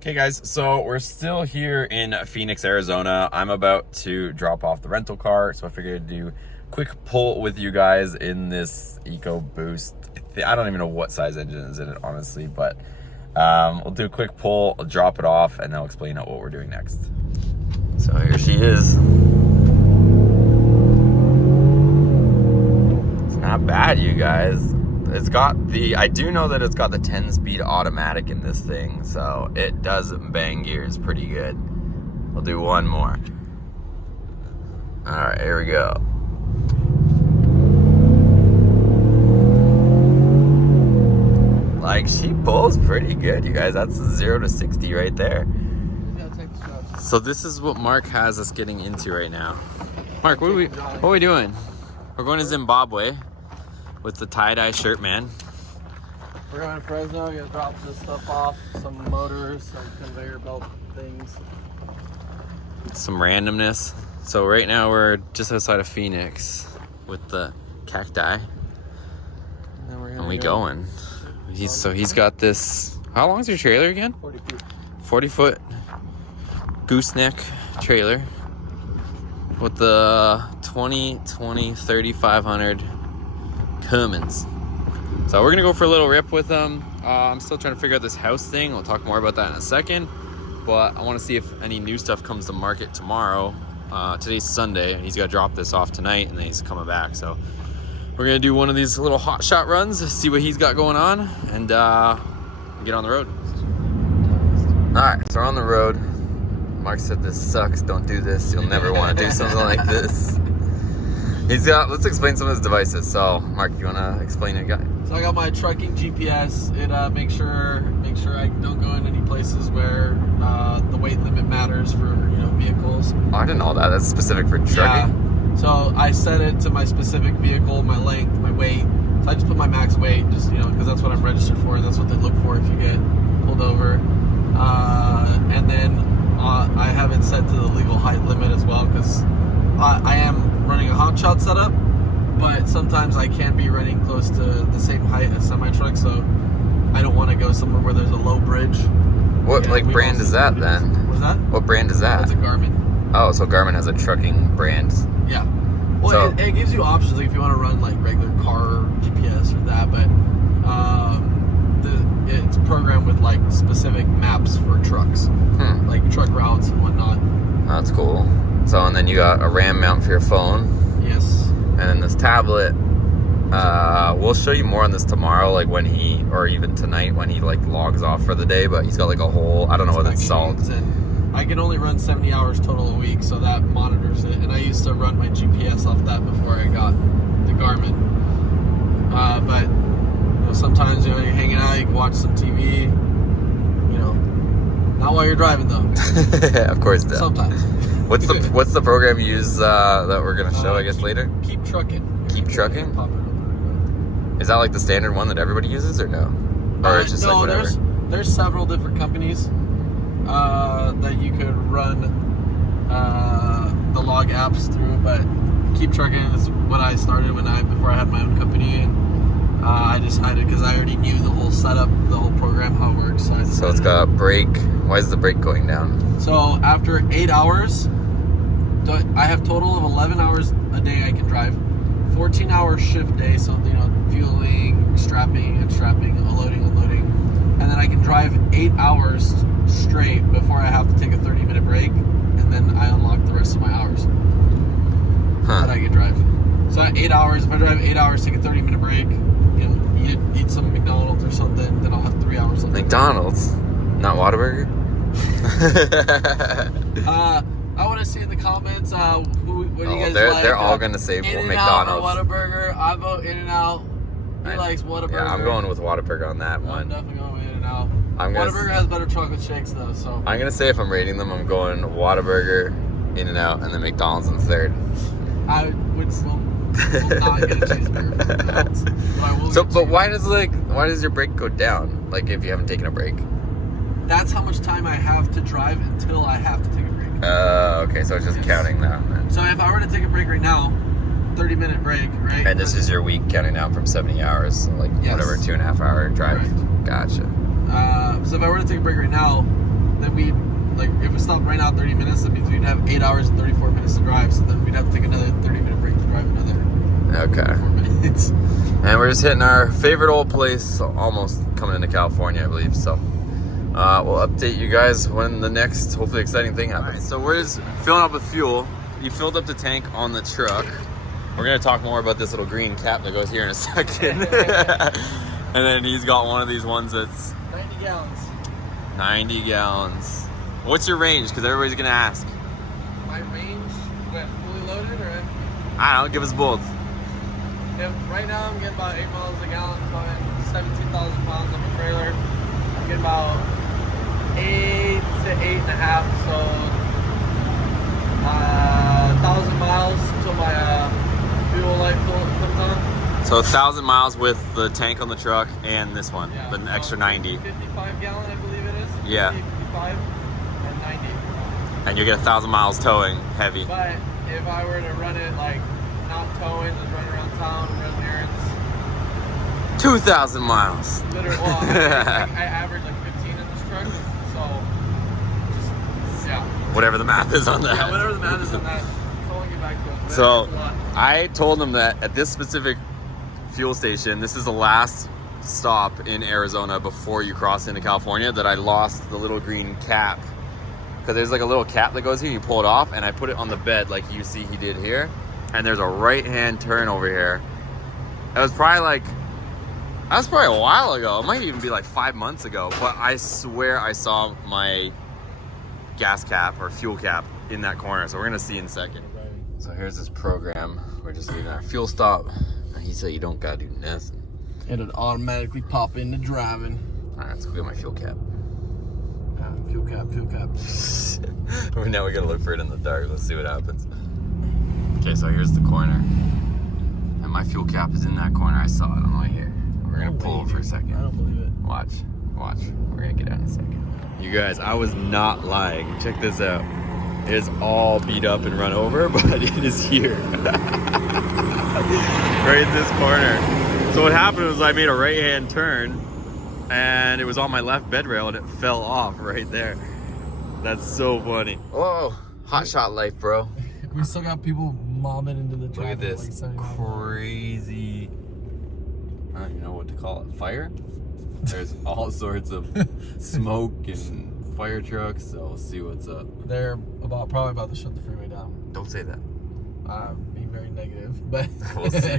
Okay guys, so we're still here in Phoenix, Arizona. I'm about to drop off the rental car, so I figured I'd do a quick pull with you guys in this EcoBoost. I don't even know what size engine is in it, honestly, but we'll do a quick pull, I'll drop it off, and then I'll explain out what we're doing next. So here she is. It's not bad, you guys. It's got the, I do know that it's got the 10-speed automatic in this thing, so it does bang gears pretty good. We'll do one more. All right, here we go. Like, she pulls pretty good, you guys. That's 0 to 60 right there. So this is what Mark has us getting into right now. Mark, what are we doing? We're going to Zimbabwe with the tie-dye shirt man. We're going to Fresno, gonna drop this stuff off, some motors, some conveyor belt things. Some randomness. So right now we're just outside of Phoenix with the cacti. And then we're and we going. He's got this, how long is your trailer again? 40 feet. 40 foot gooseneck trailer with the 2020 3500 Cummins. So we're gonna go for a little rip with them. I'm still trying to figure out this house thing. We'll talk more about that in a second. But I want to see if any new stuff comes to market tomorrow. Today's Sunday. He's got to drop this off tonight, and then he's coming back. So we're gonna do one of these little hot shot runs, see what he's got going on, and get on the road. All right, so we're on the road. Mark said this sucks. Don't do this. You'll never want to do something like this. Let's explain some of his devices. So, Mark, you want to explain it, guy? So I got my trucking GPS. It makes sure I don't go in any places where the weight limit matters for vehicles. Oh, I didn't know that. That's specific for trucking. Yeah. So I set it to my specific vehicle, my length, my weight. So I just put my max weight, just because that's what I'm registered for, and that's what they look for if you get pulled over. And then I have it set to the legal height limit as well, because I am running a hot shot setup, but sometimes I can be running close to the same height as semi-truck, so I don't want to go somewhere where there's a low bridge. What brand is that then? What's that? What brand is that? That's a Garmin. Oh, so Garmin has a trucking brand. Yeah. Well, it gives you options, like if you want to run like regular car GPS or that, but it's programmed with like specific maps for trucks, like truck routes and whatnot. That's cool. So, and then you got a RAM mount for your phone. Yes. And then this tablet, we'll show you more on this tomorrow, like when or even tonight when he like logs off for the day, but he's got like a whole, I don't know what it's called. And I can only run 70 hours total a week, so that monitors it. And I used to run my GPS off that before I got the Garmin. But sometimes you're hanging out, you can watch some TV, not while you're driving though. Of course not. Sometimes. What's the program you use that we're gonna show I guess later? Keep Trucking. Keep Trucking? Is that like the standard one that everybody uses or no? Or it's just like whatever? There's several different companies that you could run the log apps through, but Keep Trucking is what I started before I had my own company, and I decided because I already knew the whole setup, the whole program, how it works. So it's got brake. Why is the brake going down? So after 8 hours, I have total of 11 hours a day I can drive. 14-hour shift day, so fueling, strapping, unloading, and then I can drive 8 hours straight before I have to take a 30-minute break, and then I unlock the rest of my hours that I can drive. So at 8 hours, if I drive 8 hours, take a 30-minute break, eat some McDonald's or something, then I'll have 3 hours left. McDonald's, not Whataburger. I want to see in the comments what do you guys like. They're all gonna say McDonald's or Whataburger. I vote In-N-Out. He likes Whataburger. Yeah, I'm going with Whataburger on that one. I'm definitely going with In-N-Out. Whataburger has better chocolate shakes though, so I'm gonna say if I'm rating them, I'm going Whataburger, In-N-Out, and then McDonald's in third. I will not get a cheeseburger from McDonald's. But why does your brake go down? Like if you haven't taken a break? That's how much time I have to drive until I have to take a break. Okay, so it's just counting that then. So if I were to take a break right now, 30-minute break, right? And this is your week counting down from 70 hours, so whatever, 2.5 hour drive. Correct. Gotcha. So if I were to take a break right now, stop right now 30 minutes. That means we'd have 8 hours and 34 minutes to drive. So then we'd have to take another 30-minute break to drive another 4 minutes. And we're just hitting our favorite old place, almost coming into California, I believe. So we'll update you guys when the next, hopefully, exciting thing happens. Right, so we're just filling up with fuel. You filled up the tank on the truck. We're gonna talk more about this little green cap that goes here in a second. And then he's got one of these ones that's 90 gallons. 90 gallons. What's your range? Because everybody's gonna ask. My range, what, fully loaded or empty? I don't know, give us both. Yeah, right now I'm getting about 8 miles a gallon, going 17,000 pounds on the trailer. I'm getting about 8 to 8.5, so 1,000 miles till my fuel light comes on. So 1,000 miles with the tank on the truck and this one, Yeah, but an extra 90. 55 gallon, I believe it is. Yeah. 55 and 90. And you get 1,000 miles towing, heavy. But if I were to run it like not towing, just run around town, run errands. 2,000 miles. Literally, well, I average like 15 in this truck, so just, yeah. Whatever the math is on that. Yeah, whatever the math is on that. Totally get back to it. But So it's a lot. I told him that at this specific fuel station, this is the last stop in Arizona before you cross into California, that I lost the little green cap. Because there's like a little cap that goes here, you pull it off, and I put it on the bed like you see he did here. And there's a right-hand turn over here. That was probably a while ago. It might even be like 5 months ago. But I swear I saw my gas cap or fuel cap in that corner. So we're gonna see in a second. So here's this program. We're just leaving our fuel stop. He said you don't gotta do nothing. It'll automatically pop into driving. All right, let's go get my fuel cap. Fuel cap. Now we gotta look for it in the dark. Let's see what happens. Okay, so here's the corner. And my fuel cap is in that corner. I saw it on the way here. We're gonna pull for a second. I don't believe it. Watch. We're gonna get out in a second. You guys, I was not lying. Check this out. It is all beat up and run over, but it is here. Right in this corner. So what happened was I made a right-hand turn, and it was on my left bed rail, and it fell off right there. That's so funny. Whoa, hot shot life, bro. We still got people mobbing into the truck. Look at this crazy, I don't even know what to call it, fire? There's all sorts of smoke and fire trucks, so we'll see what's up. They're probably about to shut the freeway down. Don't say that. Being very negative, but We'll see.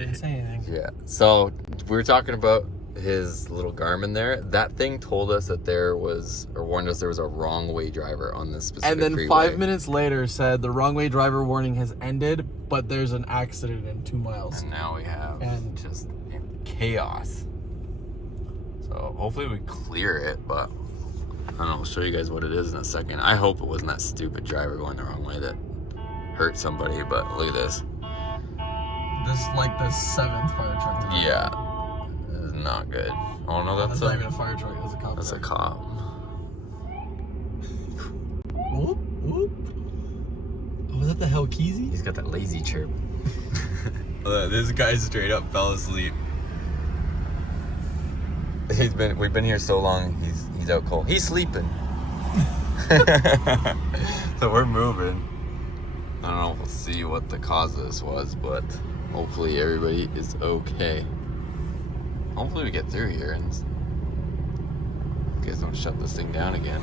Didn't say anything. Yeah, so we were talking about his little Garmin there. That thing told us that there was, or warned us there was a wrong way driver on this specific And then freeway. 5 minutes later said the wrong way driver warning has ended, but there's an accident in 2 miles. And now we have And- just chaos. So hopefully we clear it, but I don't know, I'll show you guys what it is in a second. I hope it wasn't that stupid driver going the wrong way that hurt somebody, but look at this. This is like the 7th fire truck today. Yeah, it is not good. Oh no, that's not even a fire truck, that's a cop. That's a cop. Whoop, whoop. Oh, was that the Hellkeezy? He's got that lazy chirp. This guy straight up fell asleep. We've been here so long, he's out cold. He's sleeping. So we're moving. I don't know if we'll see what the cause of this was, but hopefully everybody is okay. Hopefully we get through here and you guys don't shut this thing down again.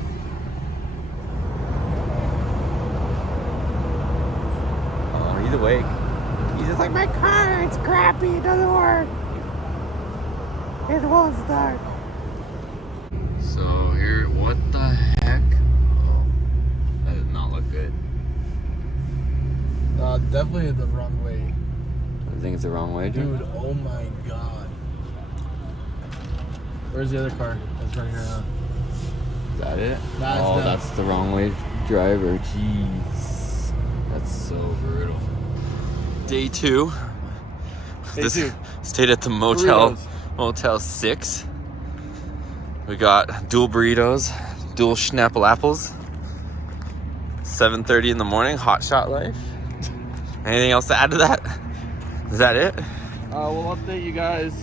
Oh, he's awake. He's just like, my car, it's crappy, it doesn't work. It won't start. So here, what the heck? Oh, that does not look good. Definitely the wrong way. I think it's the wrong way, Dude, oh my god. Where's the other car? That's right here now. Is that it? That's that's the wrong way driver. Jeez. That's so brutal. Day 2. Stayed at the Motel 6. We got dual burritos, dual Schnapple apples. 7:30 in the morning, hot shot life. Anything else to add to that? Is that it? We'll update you guys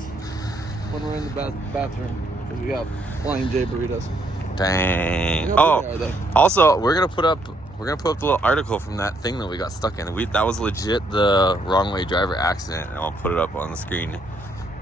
when we're in the bathroom because we got Flying J burritos. Dang. How Oh, big are they? also, we're gonna put up the little article from that thing that we got stuck in. That was legit the wrong way driver accident, and I'll put it up on the screen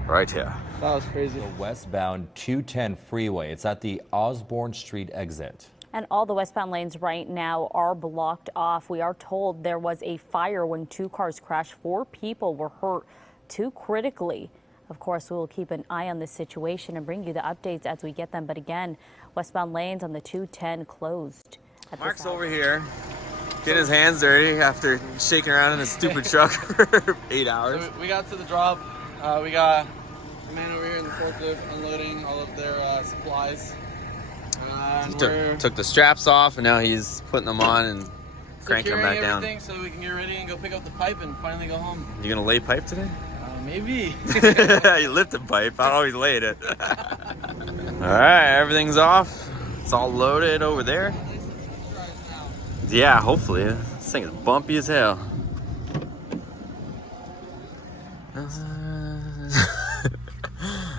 right here. That was crazy. The westbound 210 freeway. It's at the Osborne Street exit. And all the westbound lanes right now are blocked off. We are told there was a fire when 2 cars crashed. 4 people were hurt, 2 critically. Of course, we will keep an eye on this situation and bring you the updates as we get them. But again, westbound lanes on the 210 closed. Mark's over here, getting his hands dirty after shaking around in his stupid truck for 8 hours. So we got to the drop. We got a man over here in the forklift unloading all of their supplies. He took the straps off, and now he's putting them on and cranking them back down. So we can get ready and go pick up the pipe and finally go home. You gonna lay pipe today? Maybe. You lifted pipe. I always laid it. All right, everything's off. It's all loaded over there. Yeah, hopefully. This thing is bumpy as hell.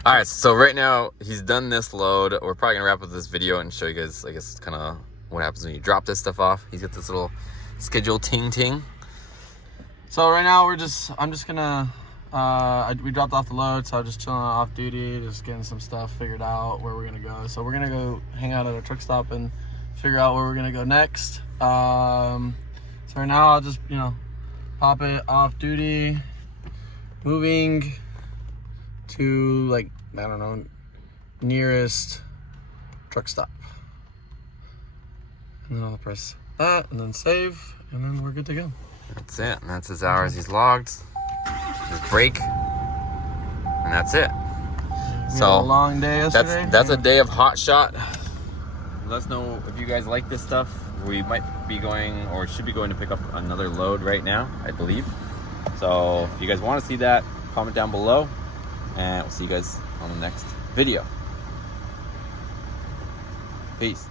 All right, so right now he's done this load. We're probably gonna wrap up this video and show you guys, I guess, kind of what happens when you drop this stuff off. He's got this little schedule ting. So right now I'm just gonna, we dropped off the load, so I'm just chilling off duty, just getting some stuff figured out where we're gonna go. So we're gonna go hang out at a truck stop and figure out where we're gonna go next. So right now I'll just, pop it off duty, moving to, like, I don't know, nearest truck stop. And then I'll press that and then save, and then we're good to go. That's it. And that's his hours he's logged. His break. And that's it. We So had a long day yesterday. that's a day of hot shot. Let us know if you guys like this stuff. We might be going, or should be going to pick up another load right now, I believe. So if you guys want to see that, comment down below, and we'll see you guys on the next video. Peace.